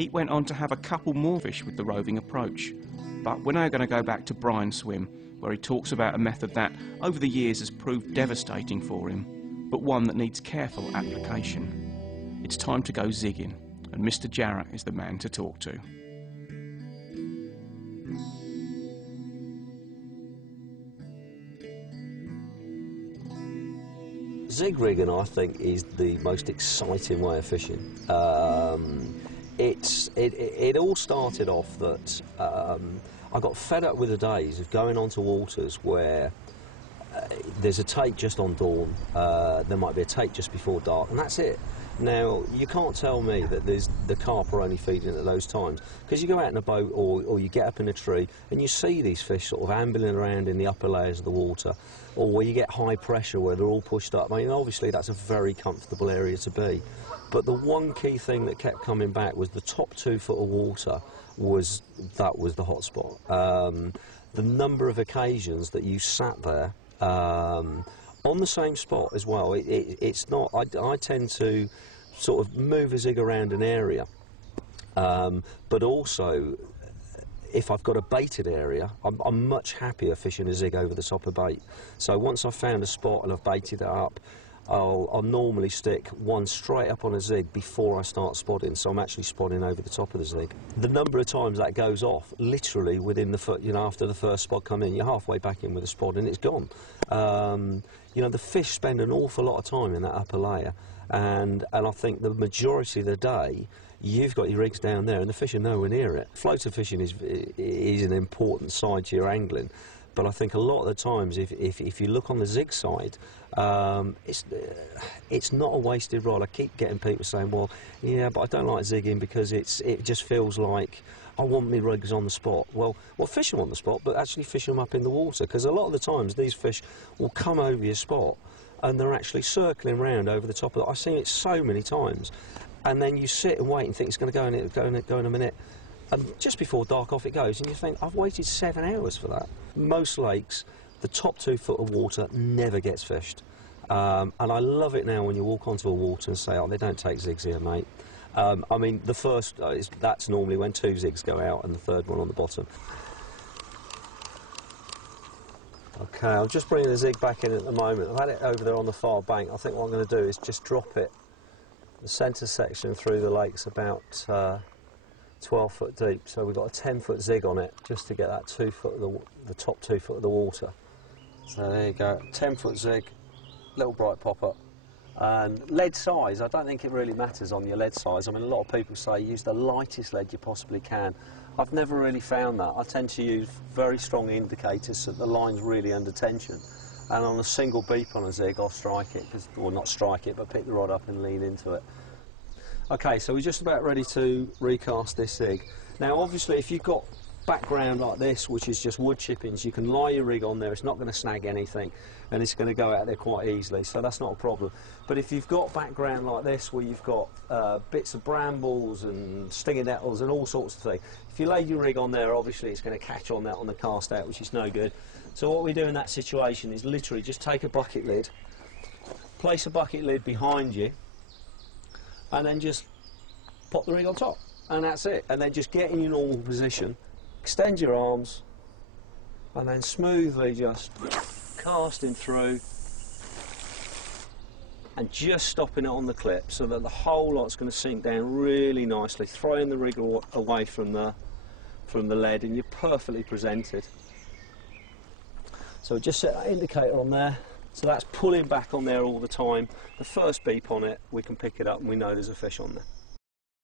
Pete went on to have a couple more fish with the roving approach. But we're now going to go back to Brian's swim, where he talks about a method that, over the years, has proved devastating for him, but one that needs careful application. It's time to go zigging, and Mr. Jarrett is the man to talk to. Zig rigging, I think, is the most exciting way of fishing. It all started off that I got fed up with the days of going onto waters where there's a take just on dawn, there might be a take just before dark, and that's it. Now, you can't tell me that the carp are only feeding at those times, because you go out in a boat or you get up in a tree and you see these fish sort of ambling around in the upper layers of the water, or where you get high pressure where they're all pushed up. I mean, obviously that's a very comfortable area to be, but the one key thing that kept coming back was the top 2 foot of water was the hot spot. The number of occasions that you sat there on the same spot as well. It's not. I tend to sort of move a zig around an area, but also if I've got a baited area, I'm much happier fishing a zig over the top of bait. So once I've found a spot and I've baited it up, I'll normally stick one straight up on a zig before I start spodding, so I'm actually spodding over the top of the zig. The number of times that goes off, literally within the foot, you know, after the first spot come in, you're halfway back in with a spot and it's gone. You know, the fish spend an awful lot of time in that upper layer, and I think the majority of the day you've got your rigs down there and the fish are nowhere near it. Floater fishing is an important side to your angling, but I think a lot of the times if you look on the zig side, it's not a wasted rod. I keep getting people saying, well, yeah, but I don't like zigging because it just feels like I want my rigs on the spot. Well, fish them on the spot, but actually fish them up in the water, because a lot of the times these fish will come over your spot and they're actually circling round over the top of it. I've seen it so many times, and then you sit and wait and think it's going to go in a minute, and just before dark off it goes, and you think, I've waited 7 hours for that. Most lakes, the top 2 foot of water never gets fished, and I love it now when you walk onto a water and say, oh, they don't take zigs here, mate. I mean, the first, that's normally when 2 zigs go out and the third one on the bottom. Okay, I'm just bringing the zig back in at the moment. I've had it over there on the far bank. I think what I'm going to do is just drop it, the centre section through the lake's about 12 foot deep, so we've got a 10 foot zig on it just to get that 2 foot of the top 2 foot of the water. So there you go, 10 foot zig, little bright popper. And lead size, I don't think it really matters on your lead size. I mean, a lot of people say use the lightest lead you possibly can. I've never really found that. I tend to use very strong indicators so the line's really under tension. And on a single beep on a zig, I'll strike it, or not strike it, but pick the rod up and lean into it. Okay, so we're just about ready to recast this zig. Now, obviously, if you've got background like this, which is just wood chippings, you can lie your rig on there, it's not going to snag anything, and it's going to go out there quite easily, so that's not a problem. But if you've got background like this, where you've got bits of brambles and stinging nettles and all sorts of things, if you lay your rig on there, obviously it's going to catch on that on the cast out, which is no good. So what we do in that situation is literally just take a bucket lid, place a bucket lid behind you, and then just pop the rig on top, and that's it. And then just get in your normal position, extend your arms, and then smoothly just casting through and just stopping it on the clip so that the whole lot's going to sink down really nicely, throwing the rig away from the lead, and you're perfectly presented. So just set that indicator on there, so that's pulling back on there all the time. The first beep on it, we can pick it up and we know there's a fish on there.